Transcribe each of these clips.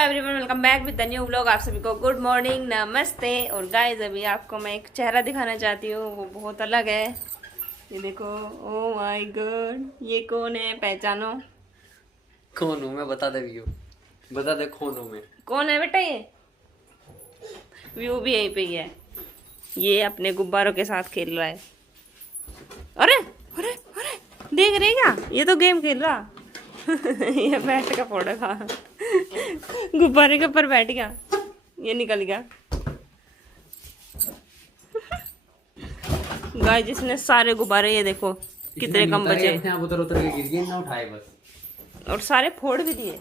Everyone, welcome back with the new vlog. आप सभी को गुड मॉर्निंग, नमस्ते। और गाइस अभी आपको मैं एक चेहरा दिखाना चाहती हूँ, वो बहुत अलग है। ये देखो, ओ माय गॉड, ये कौन है? पहचानो। कौन हूँ मैं? बता दे व्यू, बता दे कौन हूँ मैं। कौन है बेटा? ये व्यू भी यहीं पे ही है। ये अपने गुब्बारों के साथ खेल रहा है। अरे अरे अरे, देख रहे क्या? ये तो गेम खेल रहा। ये बैठ का फोड़ा था, गुब्बारे के ऊपर बैठ गया, ये निकल गया। गाइस जिसने सारे गुब्बारे, ये देखो कितने कम बचे, उतर उतर के गिर गए ना, उठाए बस। और सारे फोड़ भी दिए।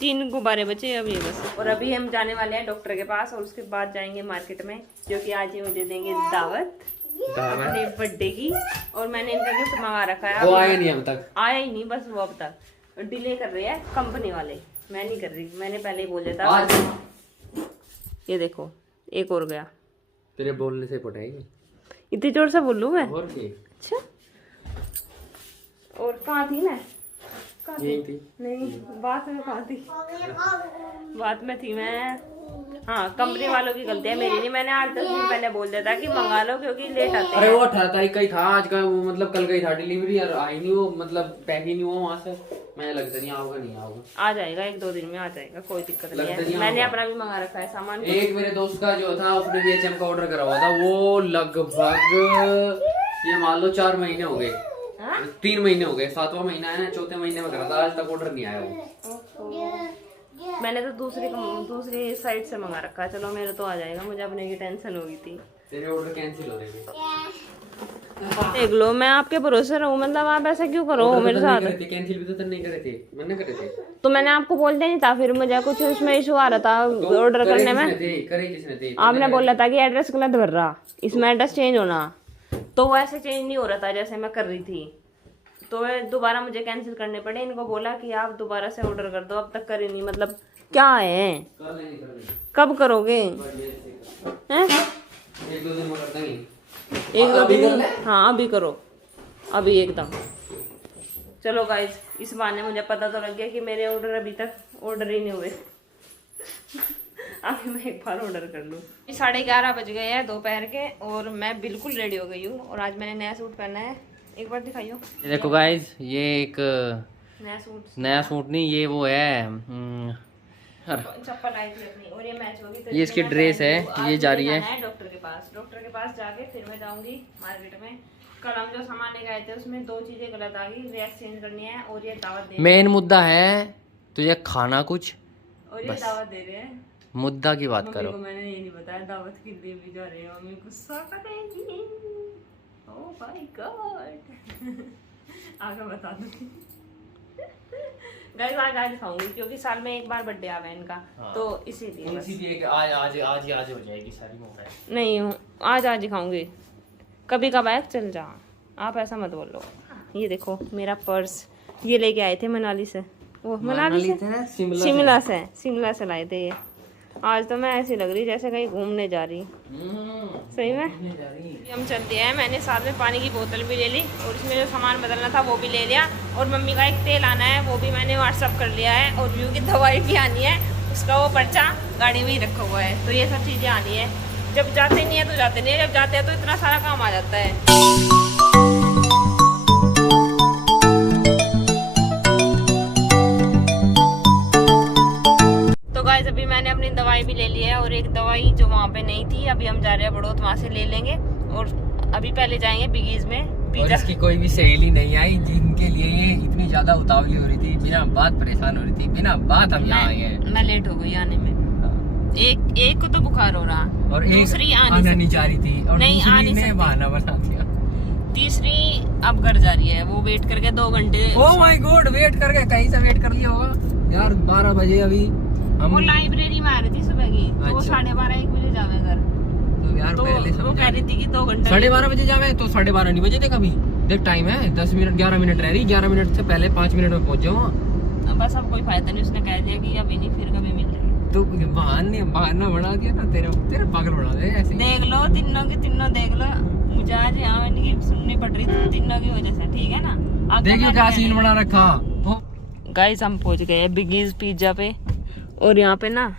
3 गुब्बारे बचे अब, ये बस। और अभी हम जाने वाले हैं डॉक्टर के पास, और उसके बाद जाएंगे मार्केट में, क्योंकि आज ये मुझे देंगे दावत अपने बर्थडे की। और मैंने इनका गिफ्ट मंगा रखा है, वो आया नहीं अब तक। आया ही नहीं, बस वो अब तक डिले कर रहे हैं कंपनी वाले। मैं नहीं कर रही, मैंने पहले ही बोल दिया था। ये देखो, एक और गया। तेरे बोलने से पटाएगी, इतनी जोर से बोलूं मैं? और की? अच्छा, और कहाँ थी मैं? यही थी। नहीं, बात में कहाँ थी? बात में थी मैं। हाँ, कंपनी वालों की गलती है, मेरी नहीं। मैंने 8-10 दिन पहले बोल दिया था कि मंगा लो, क्योंकि लेट आते हैं। अरे वो 18 तारीख का ही था, आज का वो मतलब कल का ही था डिलीवरी, और आई नहीं वो, मतलब पैक ही नहीं हुआ वहाँ से। मैं लगता नहीं आओगा, नहीं आओगा। आ जाएगा, 1-2 दिन में आ जाएगा, कोई दिक्कत नहीं लगता है। नहीं मैंने होगा। अपना भी मंगा रखा है सामान। एक मेरे दोस्त का जो था, उसने भी HM का ऑर्डर करा हुआ था, वो लगभग ये मान लो 4 महीने हो गए। 3 महीने हो गए, 7वां महीना है ना, 4थे महीने में करा था, आज तक ऑर्डर नहीं आया वो। मैंने तो दूसरी साइड से मंगा रखा है। चलो, मेरे तो आ जाएगा, मुझे अपने की टेंशन हो गई थी। तेरे ऑर्डर कैंसिल हो रहे हैं। देख लो, मैं आपके भरोसे रहूं, मतलब आप ऐसा क्यों करो मेरे साथ? कैंसिल भी तो नहीं करे थे, मैंने करे थे। तो मैंने आपको बोल दिया नहीं था, फिर मुझे कुछ उसमें इशू आ रहा था ऑर्डर करने में। करे किसने थे? आपने बोला था कि एड्रेस गलत भर रहा, इसमें एड्रेस चेंज होना। तो वो ऐसे चेंज नहीं हो रहा था जैसे मैं कर रही थी, तो दोबारा मुझे कैंसिल करने पड़े। इनको बोला कि आप दोबारा से ऑर्डर कर दो, अब तक करे नहीं। मतलब क्या है, कब करोगे? हैं? 1-2 दिन में करता ही। 1-2 दिन? हाँ, अभी करो, अभी एकदम। चलो गाइस, इस बहाने मुझे पता तो लग गया कि मेरे ऑर्डर अभी तक ऑर्डर ही नहीं हुए। अभी मैं एक बार ऑर्डर कर लूँ। 11:30 बज गए हैं दोपहर के, और मैं बिल्कुल रेडी हो गई हूँ। और आज मैंने नया सूट पहना है, एक बार दिखाइयो। देखो गाइस, ये एक नया सूट नहीं, ये वो है चप्पल आई थी अपनी, और ये मैच होगी। तो ये इसकी ड्रेस है, ये जा रही है डॉक्टर के पास जाके फिर मैं जाऊंगी मार्केट में। कल हम जो सामान लेके आए थे, उसमें 2 चीजें गलत आ गई, ड्रेस चेंज करनी है, और ये दावत दे। मेन मुद्दा है तुझे खाना कुछ, और ये दावत दे रहे हैं। मुद्दा की बात करो। मैंने ये नहीं बताया दावत के लिए भी जा रहे हैं, मम्मी गुस्सा करेगी। Oh my God. आगे बता दूंगी। गाइस आज खाऊंगी, क्योंकि साल में एक बार बर्थडे आवे है इनका। हाँ। तो इसीलिए आज हो जाएगी सारी मोबाइल। नहीं, आज ही खाऊंगी, कभी कभार चल जा। आप ऐसा मत बोलो। ये देखो मेरा पर्स, ये लेके आए थे मनाली से। वो मनाली से ना, शिमला से लाए थे ये। आज तो मैं ऐसी लग रही जैसे कहीं घूमने जा रही। सही में हम चलते हैं। मैंने साथ में पानी की बोतल भी ले ली, और इसमें जो सामान बदलना था वो भी ले लिया। और मम्मी का एक तेल आना है, वो भी मैंने व्हाट्सअप कर लिया है। और व्यू की दवाई भी आनी है, उसका वो पर्चा गाड़ी में ही रखा हुआ है। तो ये सब चीज़ें आनी है। जब जाते नहीं है तो जाते नहीं है, जब जाते हैं तो इतना सारा काम आ जाता है। अभी मैंने अपनी दवाई भी ले ली है, और एक दवाई जो वहाँ पे नहीं थी, अभी हम जा रहे हैं बड़ौत, वहाँ से ले लेंगे। और अभी पहले जाएंगे बिगीज में पिज्जा। और इसकी कोई भी सहेली नहीं आई जिनके लिए ये इतनी ज्यादा उतावली हो रही थी, बिना बात परेशान हो रही थी, बिना बात हम यहाँ आए हैं। मैं लेट हो गई आने में। एक को तो बुखार हो रहा, और दूसरी आने नहीं जा रही थी, और नहीं आने ने बहाना बना दिया। तीसरी अब घर जा रही है, वो वेट करके 2 घंटे। ओह माय गॉड, वेट करके कहीं से वेट कर लिया होगा यार। 12 बजे अभी वो लाइब्रेरी में आ रही थी सुबह की। तो वो 12:30-1 बजे जावे घर। तो यार तो पहले वो कह रही थी कि 2 घंटे 12:30 बजे जावे, तो 12:30 नहीं बजे थे कभी। देख टाइम है 10 मिनट, 11 मिनट रह रही, 11 मिनट से पहले 5 मिनट में पहुंच जाओ। बस अब कोई फायदा नहीं, उसने कह दिया कि अभी नहीं, फिर कभी मिल जाएगी। तो बहाना बना दिया ना, तेरे पागल बना दे ऐसे। देख लो, तीनों देख लो। मुझे आज यहाँ इनकी सुननी पड़ रही थी, तीनों की वजह से। ठीक है ना, देखियो क्या सीन बना रखा। गाइस हम पहुंच गए बिगीज पिज्जा पे, और यहाँ पे ना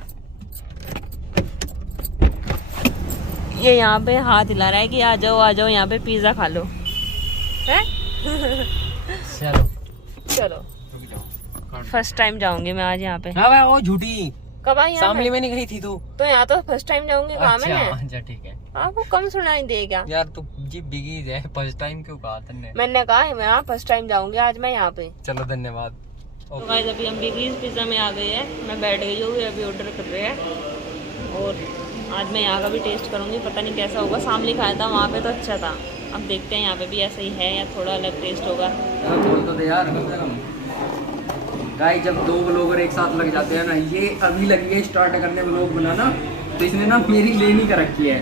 ये यहाँ पे हाथ हिला रहा है कि आ जाओ यहाँ पे पिज्जा खा लो है। चलो चलो फर्स्ट टाइम जाऊंगी मैं आज यहाँ पे। हाँ भाई वो झूठी कब आई यहाँ शामली में नहीं गई थी तू? तो यहाँ तो फर्स्ट टाइम जाऊंगी। कहा मैंने अच्छा ठीक है। आपको कम सुनाई देगा यार तू जी बिगी है, फर्स्ट टाइम क्यों कहा तूने? मैंने कहा है मैं यहाँ फर्स्ट टाइम जाऊंगी आज मैं यहाँ पे। चलो धन्यवाद। तो गाइस अभी हम बिगीज पिज्जा में आ गए हैं। मैं बैठ गई हूँ, अभी ऑर्डर कर रहे हैं और आज मैं यहाँ का भी टेस्ट करूँगी, पता नहीं कैसा होगा। सामने खाया था वहाँ पे तो अच्छा था, अब देखते हैं यहाँ पे भी ऐसा ही है या थोड़ा अलग टेस्ट होगा। बोल तो दे यार कम से कम। गाइस जब दो व्लॉगर एक साथ लग जाते हैं ना, ये अभी लगी है स्टार्ट करने व्लॉग बनाना, तो इसने ना मेरी लेनी कर रखी है।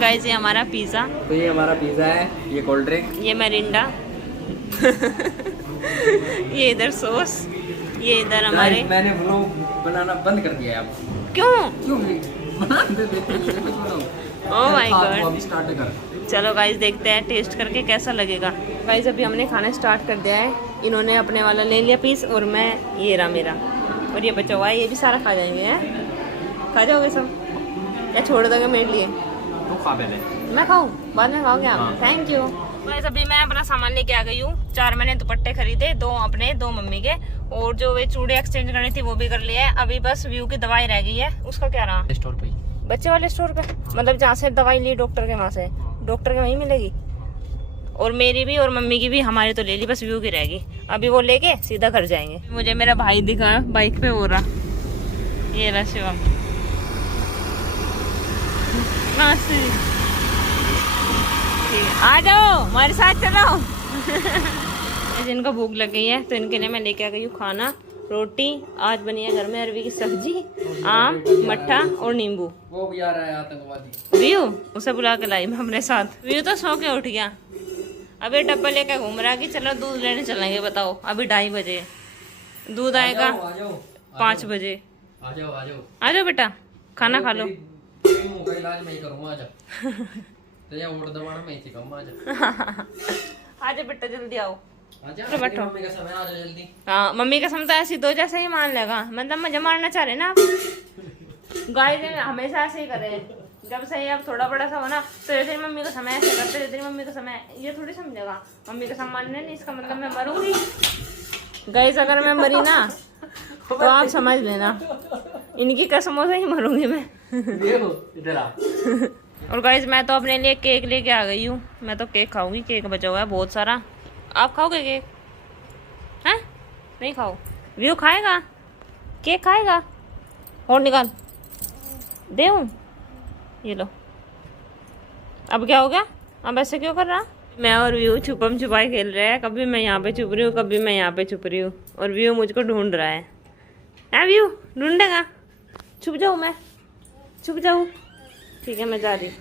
गाइस ये हमारा पिज़्ज़ा, तो ये हमारा पिज़्ज़ा है, ये कोल्ड ड्रिंक, ये मिरिंडा ये इधर सॉस, ये इधर हमारे। मैंने व्लॉग बनाना बंद कर दिया है अब। क्यों? Oh my God. अभी स्टार्ट कर। चलो गाइस देखते हैं टेस्ट करके कैसा लगेगा। गाइस अभी हमने खाना स्टार्ट कर दिया है। इन्होंने अपने वाला ले लिया पीस और मैं ये रहा मेरा, और ये बचा हुआ है, ये भी सारा खा जाएंगे हैं। खा जाओगे सब या छोड़ दोगे मेरे लिए? तो खा पहले। मैं खाऊं? बाद में खाओगे आप? हाँ। Thank you. गाइस अभी मैं अपना सामान लेके आ गई हूँ। 4 मैंने दुपट्टे खरीदे, 2 अपने 2 मम्मी के, और जो वे चूड़े एक्सचेंज करनी थी वो भी कर लिया है। अभी बस व्यू की दवाई रह गई है, उसका क्या रहा? स्टोर पे, बच्चे वाले स्टोर पे, मतलब जहाँ से दवाई ली डॉक्टर के, वहाँ से डॉक्टर के वहीं मिलेगी। और मेरी भी और मम्मी की भी, हमारी तो ले ली, बस व्यू की रहेगी। अभी वो लेके सीधा घर जाएंगे। मुझे मेरा भाई दिखा बाइक पे हो रहा, ये रहा शिवम। आ जाओ हमारे साथ चलो। जिनको भूख लग गई है तो इनके लिए मैं लेके आ गई हूँ खाना। रोटी आज बनी है घर में, अरवी की सब्जी, आम, मट्ठा और नींबू। वो भी आ रहा है आतंकवादी। व्यू उसे बुला के लाई मैं अपने साथ। व्यू तो सो के उठ गया, अभी डब्बा लेकर घूम रहा कि चलो दूध लेने चलेंगे। बताओ अभी 2:30 बजे, दूध आएगा 5 बजे। आ जाओ आ जाओ बेटा, खाना खा लो। मुंह का इलाज मैं ही करूंगा। आजा तो या वोट दबाना मैं ही सिखाऊंगा। आजा बेटा जल्दी आओ। आजा तो बैठो। मम्मी का समय, आजा जल्दी। हाँ मम्मी का समझता ऐसी दो जैसे ही मान लेगा, मतलब मजा मारना चाह रहे ना आप। गाय ने हमेशा ऐसे ही करे, जब से अब थोड़ा बड़ा सा हो ना तो ये तेरी मम्मी का समय ऐसे करते, ये तेरी मम्मी का समय, ये थोड़ी समझेगा। मम्मी का सम्मान नहीं, इसका मतलब मैं मरूंगी। गाइस अगर मैं मरी ना तो आप समझ लेना, इनकी कसमों से ही मरूंगी मैं। इधर आ। और गाइस मैं तो अपने लिए केक लेके आ गई हूँ। मैं तो केक खाऊंगी, केक बचा हुआ है बहुत सारा। आप खाओगे केक? हैं? नहीं खाओ? व्यू खाएगा केक? खाएगा? और निकाल देऊं? ये लो। अब क्या हो गया? अब ऐसे क्यों कर रहा? मैं और व्यू छुपम छुपाई खेल रहे हैं। कभी मैं यहाँ पे छुप रही हूँ, कभी मैं यहाँ पे छुप रही हूँ, और व्यू मुझको ढूंढ रहा है। व्यू ढूंढेगा? छुप जाऊँ मैं? छुप जाऊँ? ठीक है मैं जा रही हूँ।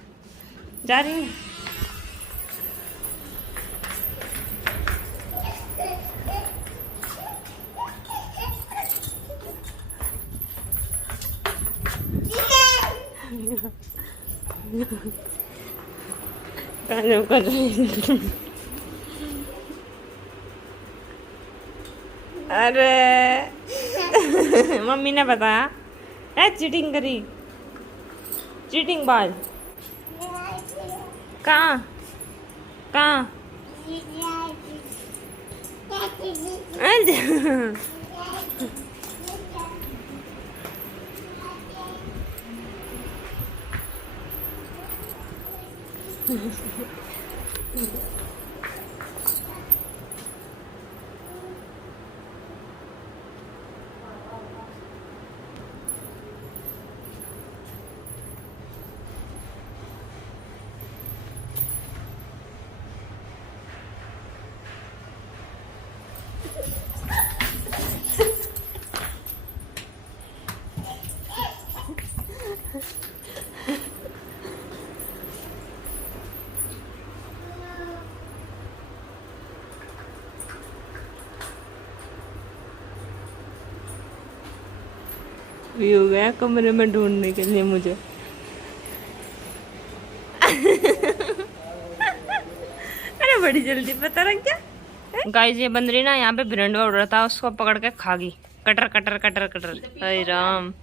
अरे मम्मी ने बताया है, चीटिंग करी, चीटिंग बाज। कहाँ? भी हो गया कमरे में ढूंढने के लिए मुझे। अरे बड़ी जल्दी पता लग गया। गाइस ये बंदरी ना यहाँ पे भिरंडवा उड़ रहा था, उसको पकड़ के खा गई। Cutter cutter cutter cutter. अरे राम,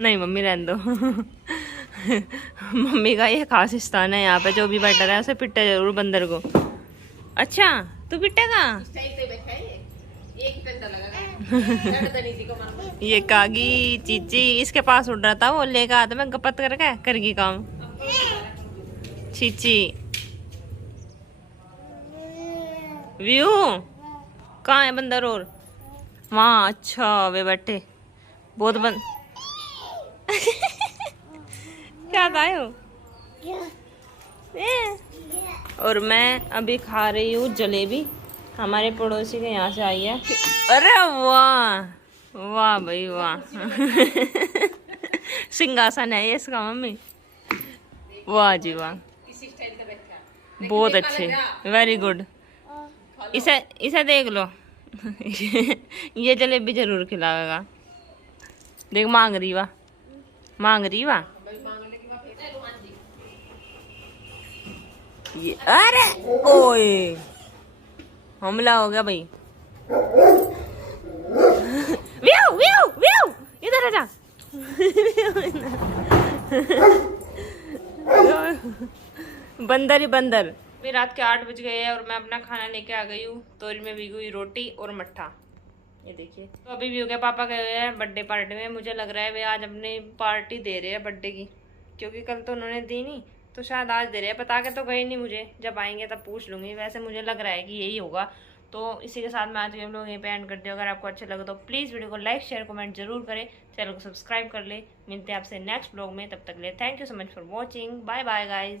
नहीं मम्मी रहने दो। मम्मी का ये खास स्थान है, यहाँ पे जो भी बैठा रहा है उसे पिटे जरूर बंदर को। अच्छा तू पिटेगा? ये कागी चीची इसके पास उड़ रहा था, वो लेकर आता मैं गपत करके करगी काम। चीची व्यू कहाँ है बंदर? और वहाँ, अच्छा वे बैठे बहुत बंद। क्या आयो? और मैं अभी खा रही हूँ जलेबी, हमारे पड़ोसी के यहाँ से आई है। अरे वाह वाह भाई वाह। सिंहासन है ये इसका मम्मी। वाह जी वाह, बहुत अच्छे, वेरी गुड। इसे देख लो। ये जलेबी जरूर खिलाएगा। देख मांग रही वाह, मांग रही वाह। ये अरे ओए हमला हो गया भाई। व्याऊ व्याऊ व्याऊ इधर आजा। बंदर ही बंदर। अभी रात के 8 बज गए हैं और मैं अपना खाना लेके आ गई हूँ। तोरी में भिगी हुई रोटी और मट्ठा, ये देखिए। तो अभी भी हो गया, पापा गए हुए हैं बर्थडे पार्टी में। मुझे लग रहा है वे आज अपनी पार्टी दे रहे हैं बर्थडे की, क्योंकि कल तो उन्होंने दी नहीं, तो शायद आज दे रहे हैं। बता के तो गए नहीं मुझे, जब आएंगे तब पूछ लूँगी। वैसे मुझे लग रहा है कि यही होगा। तो इसी के साथ मैं आज के हम लोग यहीं पे एंड करते हैं। अगर आपको अच्छा लगे तो प्लीज़ वीडियो को लाइक शेयर कमेंट जरूर करें, चैनल को सब्सक्राइब कर ले। मिलते हैं आपसे नेक्स्ट ब्लॉग में, तब तक के लिए thank you so much for watching. Bye bye guys.